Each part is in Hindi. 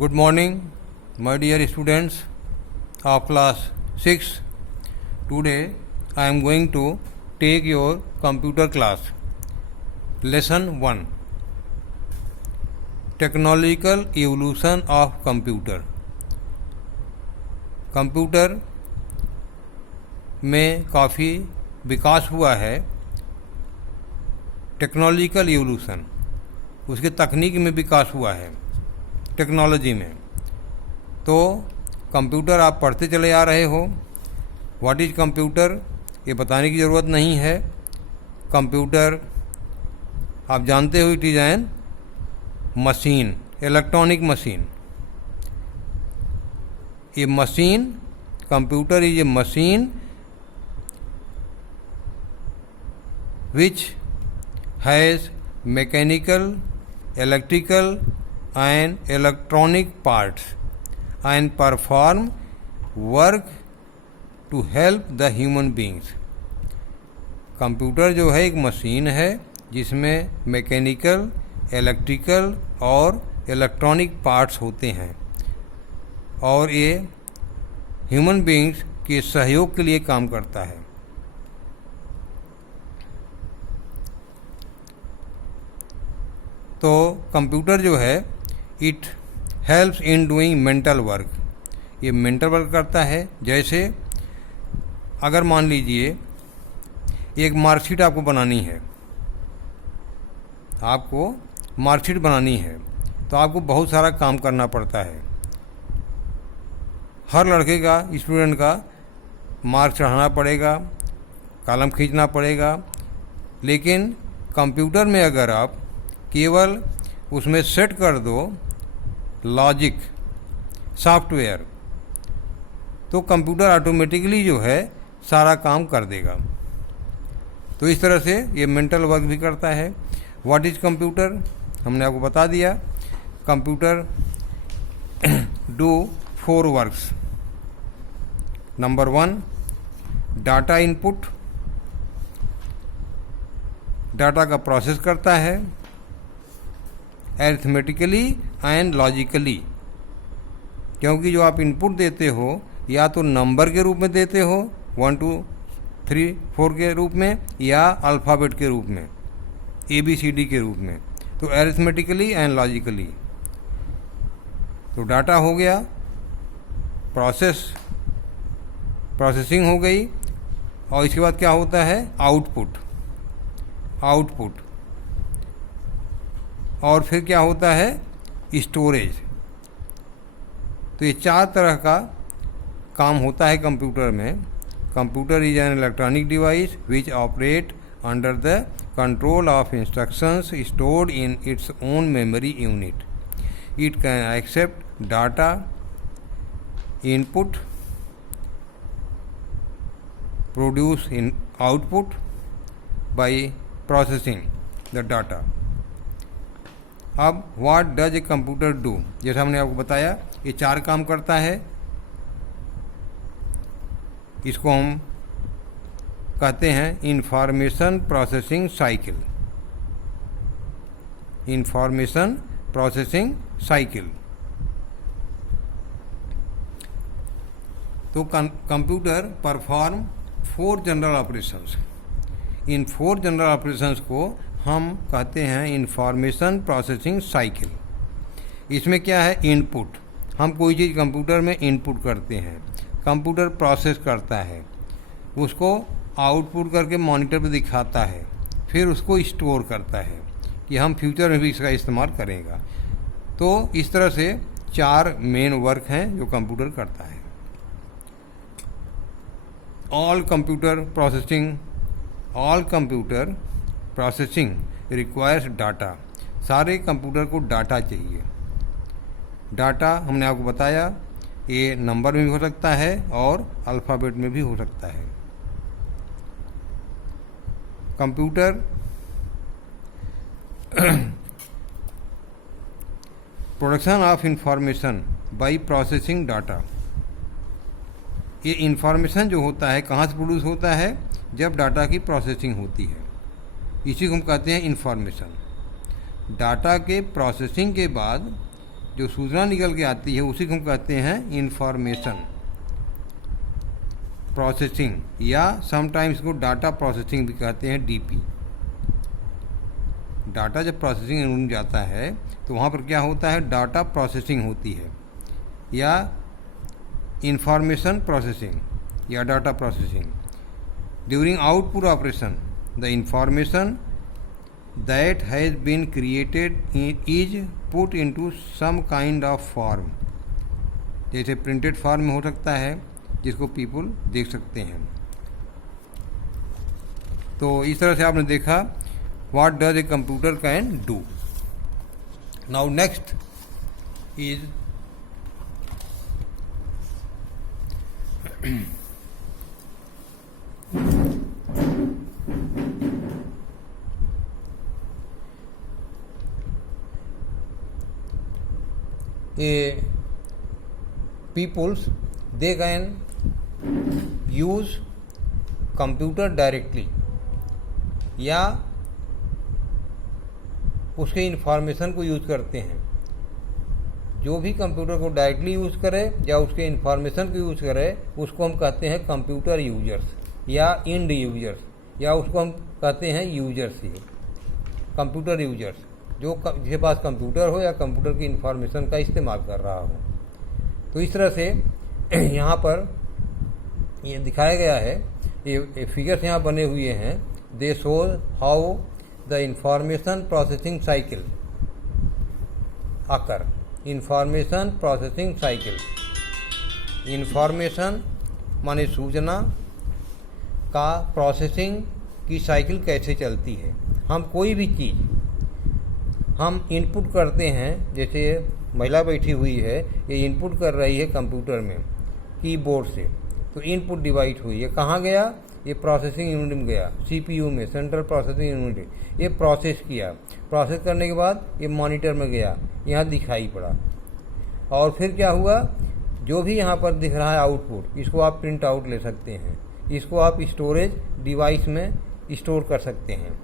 Good morning, my dear students of class 6. Today I am going to take your computer class. Lesson 1. Technological evolution of computer. Computer में काफ़ी विकास हुआ है. टेक्नोलॉजिकल इवोल्यूशन, उसके तकनीक में विकास हुआ है, टेक्नोलॉजी में. तो कंप्यूटर आप पढ़ते चले आ रहे हो. व्हाट इज़ कंप्यूटर, ये बताने की ज़रूरत नहीं है. कंप्यूटर आप जानते हो, it is an machine, electronic machine. ये machine, computer is a machine which has mechanical, electrical and electronic parts and perform work to help the human beings. Computer जो है एक मशीन है जिसमें मैकेनिकल, इलेक्ट्रिकल और इलेक्ट्रॉनिक पार्ट्स होते हैं और ये ह्यूमन बीइंग्स के सहयोग के लिए काम करता है. तो कंप्यूटर जो है it helps in doing mental work. ये मेंटल वर्क करता है. जैसे अगर मान लीजिए एक मार्कशीट आपको बनानी है, आपको मार्कशीट बनानी है तो आपको बहुत सारा काम करना पड़ता है. हर लड़के का, स्टूडेंट का मार्क चढ़ाना पड़ेगा, कॉलम खींचना पड़ेगा. लेकिन कंप्यूटर में अगर आप केवल उसमें सेट कर दो लॉजिक सॉफ्टवेयर, तो कंप्यूटर ऑटोमेटिकली जो है सारा काम कर देगा. तो इस तरह से ये मेंटल वर्क भी करता है. व्हाट इज़ कंप्यूटर, हमने आपको बता दिया. Computer do 4 works. Number 1, data input, data का प्रोसेस करता है अरिथमेटिकली एंड लॉजिकली. क्योंकि जो आप इनपुट देते हो या तो नंबर के रूप में देते हो 1 2 3 4 के रूप में, या अल्फ़ाबेट के रूप में, ABCD के रूप में. तो अरिथमेटिकली एंड लॉजिकली. तो डाटा हो गया, प्रोसेसिंग हो गई, और इसके बाद क्या होता है आउटपुट. और फिर क्या होता है स्टोरेज. तो ये 4 तरह का काम होता है कंप्यूटर में. Computer is an electronic device which operate under the control of instructions stored in its own memory unit. It can accept data input, produce in output by processing the data. अब what does a computer do, जैसा हमने आपको बताया ये 4 काम करता है. इसको हम कहते हैं information processing cycle. Information processing cycle. तो कंप्यूटर परफॉर्म 4 जनरल ऑपरेशंस. इन 4 जनरल ऑपरेशंस को हम कहते हैं इंफॉर्मेशन प्रोसेसिंग साइकिल. इसमें क्या है इनपुट. हम कोई चीज़ कंप्यूटर में इनपुट करते हैं, कंप्यूटर प्रोसेस करता है, उसको आउटपुट करके मॉनिटर पे दिखाता है, फिर उसको स्टोर करता है कि हम फ्यूचर में भी इसका इस्तेमाल करेंगे. तो इस तरह से 4 मेन वर्क हैं जो कंप्यूटर करता है. All computer processing requires data. सारे कंप्यूटर को डाटा चाहिए. डाटा हमने आपको बताया ये नंबर में भी हो सकता है और अल्फ़ाबेट में भी हो सकता है. Computer production of information bye processing data. ये इंफॉर्मेशन जो होता है कहाँ से प्रोड्यूस होता है, जब डाटा की प्रोसेसिंग होती है. इसी को हम कहते हैं इंफॉर्मेशन. डाटा के प्रोसेसिंग के बाद जो सूचना निकल के आती है उसी को हम कहते हैं इंफॉर्मेशन प्रोसेसिंग, या समटाइम्स को डाटा प्रोसेसिंग भी कहते हैं, डीपी। डाटा जब प्रोसेसिंग यूनिट में जाता है तो वहाँ पर क्या होता है, डाटा प्रोसेसिंग होती है, या इंफॉर्मेशन प्रोसेसिंग या data processing. During output operation the information that has been created is put into some kind of form, जैसे प्रिंटेड फॉर्म में हो सकता है जिसको पीपल देख सकते हैं। तो इस तरह से आपने देखा what does a computer can do. Now next is a peoples they can use computer directly या उसके इंफॉर्मेशन को यूज़ करते हैं। जो भी कंप्यूटर को डायरेक्टली यूज़ करे या उसके इंफॉर्मेशन को यूज़ करे उसको हम कहते हैं कंप्यूटर यूजर्स या इंड यूजर्स, या उसको हम कहते हैं यूजर्स ही, कंप्यूटर यूजर्स, जो जिसके पास कंप्यूटर हो या कंप्यूटर की इंफॉर्मेशन का इस्तेमाल कर रहा हो। तो इस तरह से यहाँ पर ये दिखाया गया है, ये फिगर्स यहाँ बने हुए हैं। दे show how the information processing cycle occur. Information processing cycle, information माने सूचना का प्रोसेसिंग की साइकिल कैसे चलती है। हम कोई भी चीज़ हम इनपुट करते हैं, जैसे महिला बैठी हुई है, ये इनपुट कर रही है कंप्यूटर में कीबोर्ड से, तो इनपुट डिवाइस हुई, ये कहाँ गया, ये प्रोसेसिंग यूनिट में गया, सीपीयू में, सेंट्रल प्रोसेसिंग यूनिट। ये प्रोसेस किया, प्रोसेस करने के बाद ये मॉनिटर में गया, यहाँ दिखाई पड़ा, और फिर क्या हुआ, जो भी यहाँ पर दिख रहा है आउटपुट, इसको आप प्रिंट आउट ले सकते हैं, इसको आप स्टोरेज डिवाइस में स्टोर कर सकते हैं।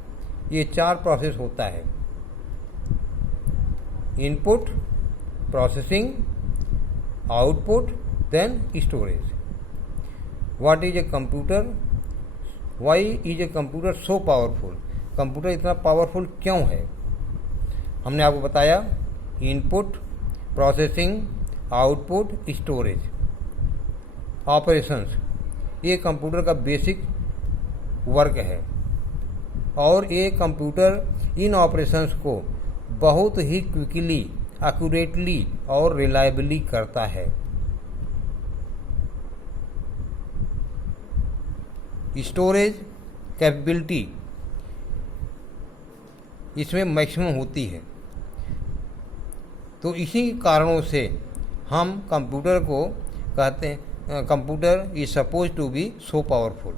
ये 4 प्रोसेस होता है, input, processing, output, then storage. What is a computer, why is a computer so powerful. Computer इतना पावरफुल क्यों है? हमने आपको बताया input, processing, output, storage, operations, ये कंप्यूटर का बेसिक वर्क है, और ये कंप्यूटर इन ऑपरेशंस को बहुत ही क्विकली, एक्यूरेटली और रिलायबली करता है। स्टोरेज कैपेबिलिटी इसमें मैक्सिमम होती है। तो इसी कारणों से हम कंप्यूटर को कहते हैं, computer is suppose to be so powerful.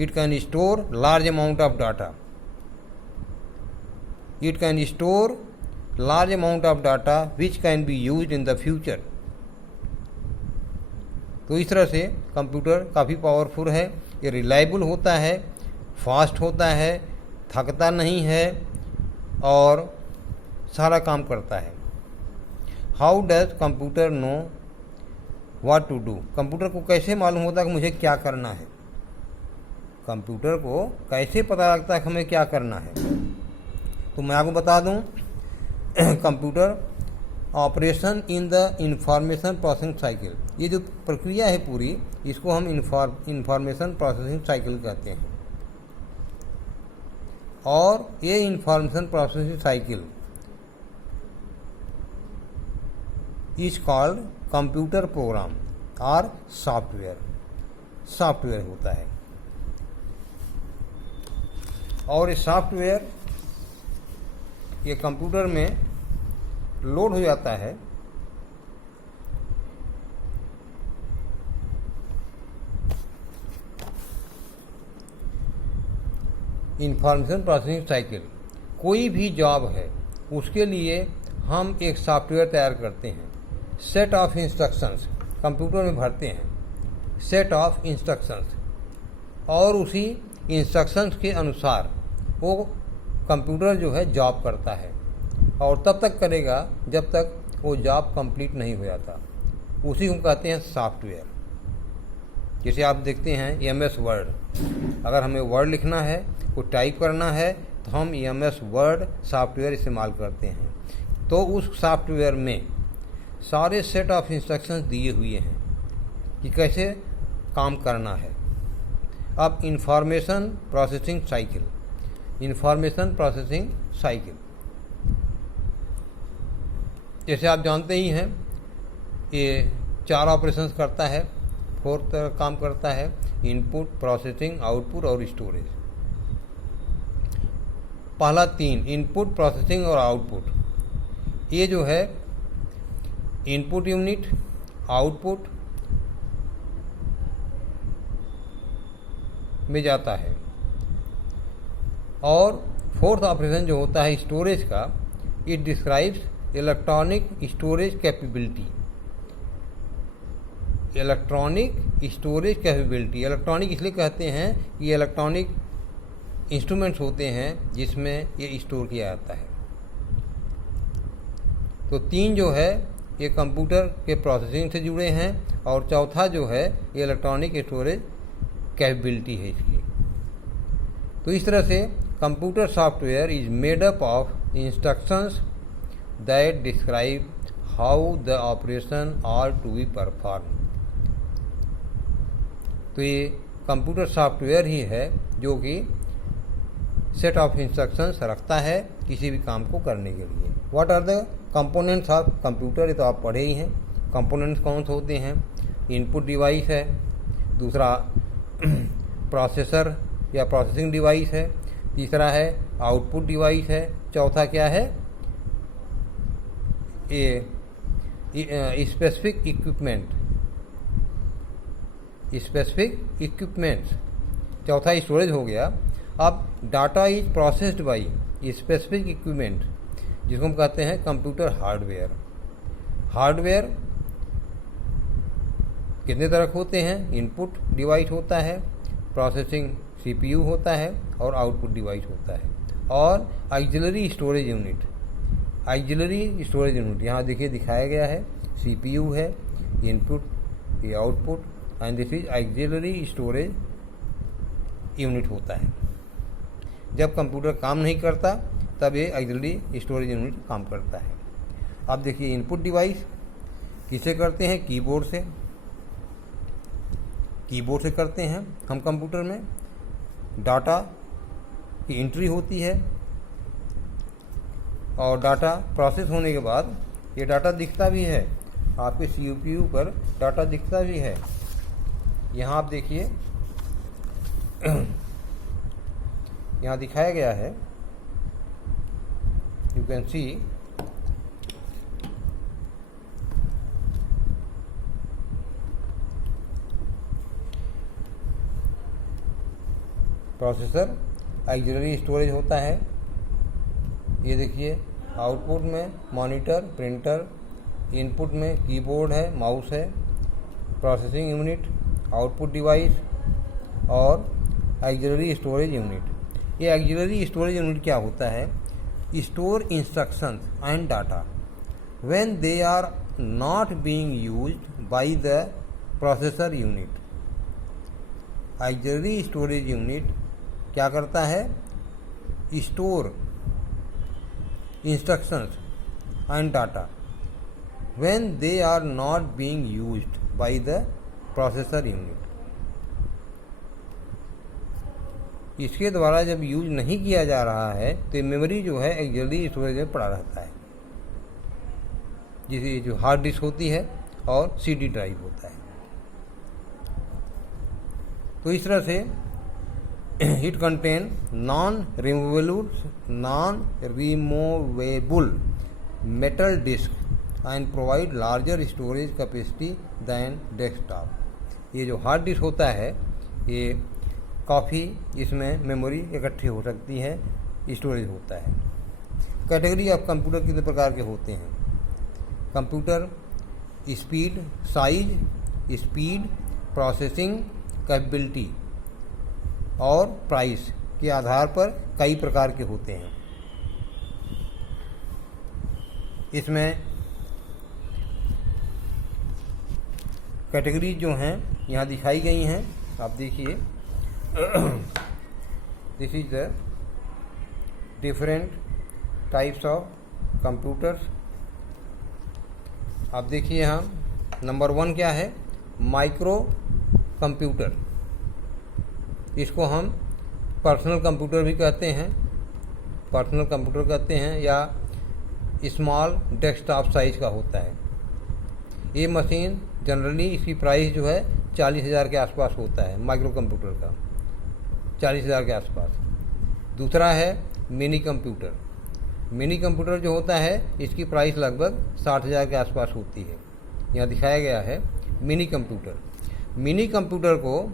It can store large amount of data, it can store large amount of data which can be used in the future. तो इस तरह से कंप्यूटर काफ़ी पावरफुल है, ये रिलायबल होता है, फास्ट होता है, थकता नहीं है और सारा काम करता है। How does computer know what to do. Computer को कैसे मालूम होता है कि मुझे क्या करना है? कंप्यूटर को कैसे पता लगता है कि हमें क्या करना है? तो मैं आपको बता दूं, computer operation in the information processing cycle, ये जो प्रक्रिया है पूरी, इसको हम इंफॉर्मेशन प्रोसेसिंग साइकिल कहते हैं। और ये information processing cycle is called computer program और सॉफ्टवेयर होता है। और ये सॉफ्टवेयर ये कंप्यूटर में लोड हो जाता है, इंफॉर्मेशन प्रोसेसिंग साइकिल। कोई भी जॉब है उसके लिए हम एक सॉफ्टवेयर तैयार करते हैं, सेट ऑफ इंस्ट्रक्शंस कंप्यूटर में भरते हैं, सेट ऑफ इंस्ट्रक्शंस, और उसी इंस्ट्रक्शंस के अनुसार वो कंप्यूटर जो है जॉब करता है। और तब तक करेगा जब तक वो जॉब कंप्लीट नहीं हो जाता। उसी को कहते हैं सॉफ्टवेयर। जैसे आप देखते हैं MS वर्ड, अगर हमें वर्ड लिखना है, वो टाइप करना है, तो हम MS वर्ड सॉफ्टवेयर इस्तेमाल करते हैं। तो उस सॉफ्टवेयर में सारे सेट ऑफ इंस्ट्रक्शंस दिए हुए हैं कि कैसे काम करना है। अब इंफॉर्मेशन प्रोसेसिंग साइकिल, जैसे आप जानते ही हैं, ये 4 ऑपरेशंस करता है। 4th काम करता है इनपुट, प्रोसेसिंग, आउटपुट और स्टोरेज। पहला 3 इनपुट, प्रोसेसिंग और आउटपुट, ये जो है इनपुट यूनिट, आउटपुट में जाता है। और 4th ऑपरेशन जो होता है स्टोरेज का, it describes electronic storage capability. Electronic इसलिए कहते हैं कि इलेक्ट्रॉनिक इंस्ट्रूमेंट्स होते हैं जिसमें ये स्टोर किया जाता है। तो 3 जो है ये कंप्यूटर के प्रोसेसिंग से जुड़े हैं, और चौथा जो है ये इलेक्ट्रॉनिक स्टोरेज कैपेबिलिटी है इसकी। तो इस तरह से computer software is made up of instructions that describe how the operation are to be perform. तो ये कंप्यूटर सॉफ्टवेयर ही है जो कि सेट ऑफ इंस्ट्रक्शंस रखता है किसी भी काम को करने के लिए। What are the components of computer, ये तो आप पढ़े ही हैं। कंपोनेंट्स कौन से होते हैं? इनपुट डिवाइस है, दूसरा प्रोसेसर या प्रोसेसिंग डिवाइस है, तीसरा है आउटपुट डिवाइस है, चौथा क्या है? ये स्पेसिफिक इक्विपमेंट्स, चौथा स्टोरेज हो गया। अब data is processed by specific equipment, जिसको हम कहते हैं कंप्यूटर हार्डवेयर कितने तरह के होते हैं? इनपुट डिवाइस होता है, प्रोसेसिंग CPU होता है, और आउटपुट डिवाइस होता है, और ऑक्सिलरी स्टोरेज यूनिट यहाँ देखिए दिखाया गया है। CPU है, इनपुट, ये output, and this is auxiliary storage unit होता है। जब कंप्यूटर काम नहीं करता तब ये ऑक्सिलरी स्टोरेज यूनिट काम करता है। अब देखिए इनपुट डिवाइस किसे करते हैं? कीबोर्ड से करते हैं हम। कंप्यूटर में डाटा की एंट्री होती है, और डाटा प्रोसेस होने के बाद ये डाटा दिखता भी है, आपके CPU पर डाटा दिखता भी है। यहाँ आप देखिए यहाँ दिखाया गया है, you can see processor auxiliary storage होता है। ये देखिए आउटपुट में मॉनिटर, प्रिंटर, इनपुट में कीबोर्ड है, माउस है, प्रोसेसिंग यूनिट, आउटपुट डिवाइस और ऑक्सिलरी स्टोरेज यूनिट। ये ऑक्सिलरी स्टोरेज यूनिट क्या होता है? Store instructions and data when they are not being used by the processor unit. Auxiliary storage unit क्या करता है? Store instructions and data when they are not being used by the processor unit. इसके द्वारा जब यूज नहीं किया जा रहा है तो मेमोरी जो है ऑक्सिलरी स्टोरेज में पड़ा रहता है, जिसे जो हार्ड डिस्क होती है और CD ड्राइव होता है। तो इस तरह से it contain non removable metal disk and provide larger storage capacity than desktop. ये जो हार्ड डिस्क होता है ये काफ़ी इसमें मेमोरी इकट्ठी हो सकती है, स्टोरेज होता है। कैटेगरी ऑफ कंप्यूटर कितने प्रकार के होते हैं? Computer speed, size, speed, processing capability और प्राइस के आधार पर कई प्रकार के होते हैं। इसमें कैटेगरी जो हैं यहाँ दिखाई गई हैं, आप देखिए। This is the different types of computers. आप देखिए यहाँ नंबर 1 क्या है, माइक्रो कंप्यूटर। इसको हम पर्सनल कंप्यूटर भी कहते हैं, पर्सनल कंप्यूटर कहते हैं, या स्मॉल डेस्कटॉप साइज का होता है। ये मशीन जनरली इसकी प्राइस जो है 40,000 के आसपास होता है, माइक्रो कंप्यूटर का 40,000 के आसपास। दूसरा है मिनी कंप्यूटर। मिनी कंप्यूटर जो होता है इसकी प्राइस लगभग 60,000 के आसपास होती है। यहाँ दिखाया गया है मिनी कंप्यूटर। मिनी कंप्यूटर को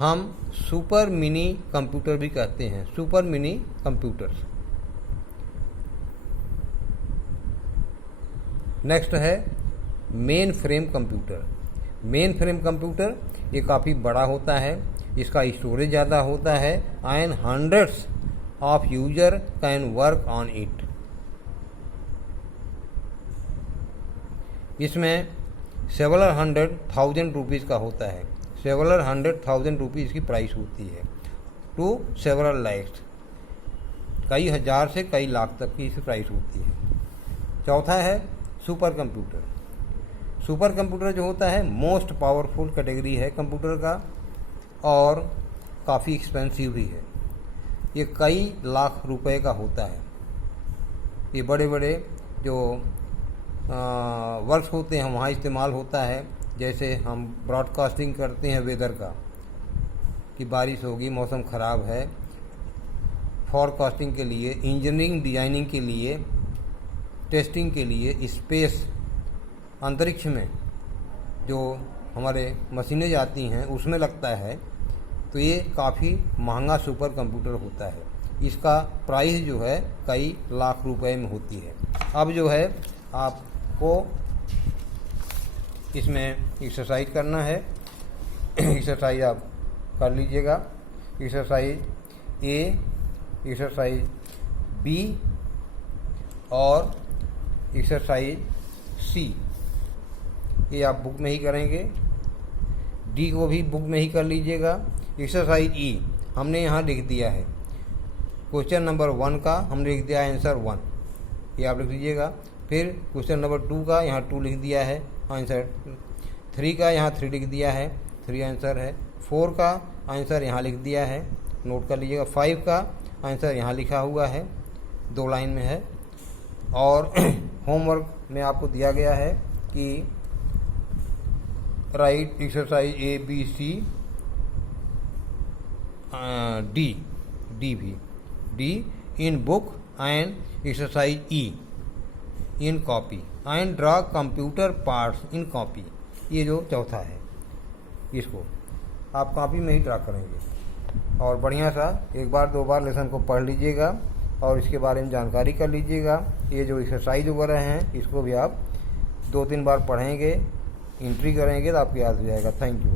हम सुपर मिनी कंप्यूटर भी कहते हैं, सुपर मिनी कंप्यूटर्स। नेक्स्ट है main frame computer. Main frame computer ये काफ़ी बड़ा होता है, इसका स्टोरेज ज़्यादा होता है, and hundreds of user can work on it. इसमें सेवरल 100,000 रुपीज़ का होता है, सेवरल 100,000 रुपीज़ की प्राइस होती है, टू सेवरल लैक्स, कई हज़ार से कई लाख तक की इसकी प्राइस होती है। चौथा है सुपर कंप्यूटर। सुपर कंप्यूटर जो होता है मोस्ट पावरफुल कैटेगरी है कंप्यूटर का, और काफ़ी एक्सपेंसिव भी है। ये कई लाख रुपए का होता है। ये बड़े बड़े जो वर्क्स होते हैं वहाँ इस्तेमाल होता है। जैसे हम ब्रॉडकास्टिंग करते हैं वेदर का, कि बारिश होगी, मौसम ख़राब है, फॉरकास्टिंग के लिए, इंजीनियरिंग डिजाइनिंग के लिए, टेस्टिंग के लिए, स्पेस अंतरिक्ष में जो हमारे मशीनें जाती हैं उसमें लगता है। तो ये काफ़ी महंगा सुपर कंप्यूटर होता है। इसका प्राइस जो है कई लाख रुपए में होती है। अब जो है आपको इसमें एक्सरसाइज करना है। एक्सरसाइज आप कर लीजिएगा। एक्सरसाइज ए, एक्सरसाइज बी और एक्सरसाइज सी, ये आप बुक में ही करेंगे। डी को भी बुक में ही कर लीजिएगा। एक्सरसाइज ई हमने यहाँ लिख दिया है, क्वेश्चन नंबर 1 का हमने लिख दिया आंसर 1, ये आप लिख लीजिएगा। फिर क्वेश्चन नंबर 2 का यहाँ 2 लिख दिया है आंसर, 3 का यहाँ 3 लिख दिया है, 3 आंसर है। 4 का आंसर यहाँ लिख दिया है, नोट कर लीजिएगा। 5 का आंसर यहाँ लिखा हुआ है, 2 लाइन में है। और होमवर्क में आपको दिया गया है कि write exercise A B C D in book and exercise E in copy and draw computer parts in copy. ये जो चौथा है इसको आप कॉपी में ही ड्रा करेंगे। और बढ़िया सा 1 बार 2 बार लेसन को पढ़ लीजिएगा और इसके बारे में जानकारी कर लीजिएगा। ये जो एक्सरसाइज वगैरह हैं इसको भी आप 2-3 बार पढ़ेंगे, एंट्री करेंगे तो आपको याद हो जाएगा। Thank you.